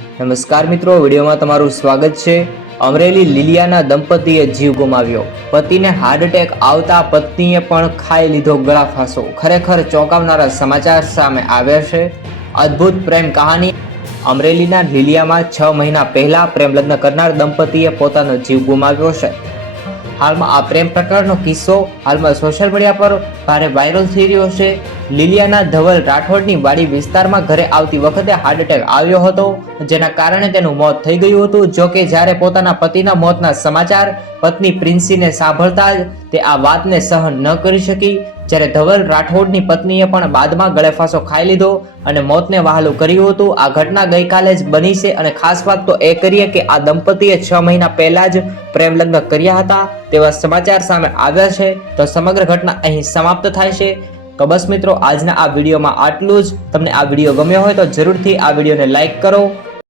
નમસ્કાર મિત્રો, વિડીયોમાં તમારું સ્વાગત છે। અમરેલી લીલિયાના દંપતીએ જીવ ગુમાવ્યો। પતિને હાર્ટ એટેક આવતા પત્નીએ પણ ખાઈ લીધો ગળાફાંસો। ખરેખર ચોંકાવનારા સમાચાર સામે આવ્યા છે। અદ્ભુત પ્રેમ કહાની। અમરેલીના લીલિયામાં 6 મહિના પહેલા પ્રેમ લગ્ન કરનાર દંપતીએ પોતાનો જીવ ગુમાવ્યો છે। હાલમાં આ પ્રેમ પ્રકરણનો કિસ્સો હાલમાં સોશિયલ મીડિયા પર ભારે વાયરલ થઈ રહ્યો છે। લીલિયાના ધવલ રાઠોડની વાડી વિસ્તારમાં ઘરે આવતી વખતે હાર્ટ એટેક આવ્યો હતો, જેના કારણે તેનું મોત થઈ ગયું હતું। જો કે જ્યારે પોતાના પતિના મોતના સમાચાર પત્ની પ્રિન્સીને સાંભળતા જ તે આ વાતને સહન ન કરી શકી। જ્યારે ધવલ રાઠોડની પત્નીએ પણ બાદમાં ગળેફાંસો ખાઈ લીધો અને મોતને વહાલું કર્યું હતું। આ ઘટના ગઈકાલે જ બની છે અને ખાસ વાત તો એ કરીએ કે આ દંપતીએ 6 મહિના પહેલા જ પ્રેમ લગ્ન કર્યા હતા તેવા સમાચાર સામે આવ્યા છે। તો સમગ્ર ઘટના અહીં સમાપ્ત થાય છે। તો બસ મિત્રો, આજના આ વિડીયોમાં આટલું જ। તમને આ વિડીયો ગમ્યો હોય તો જરૂરથી આ વિડીયોને લાઈક કરો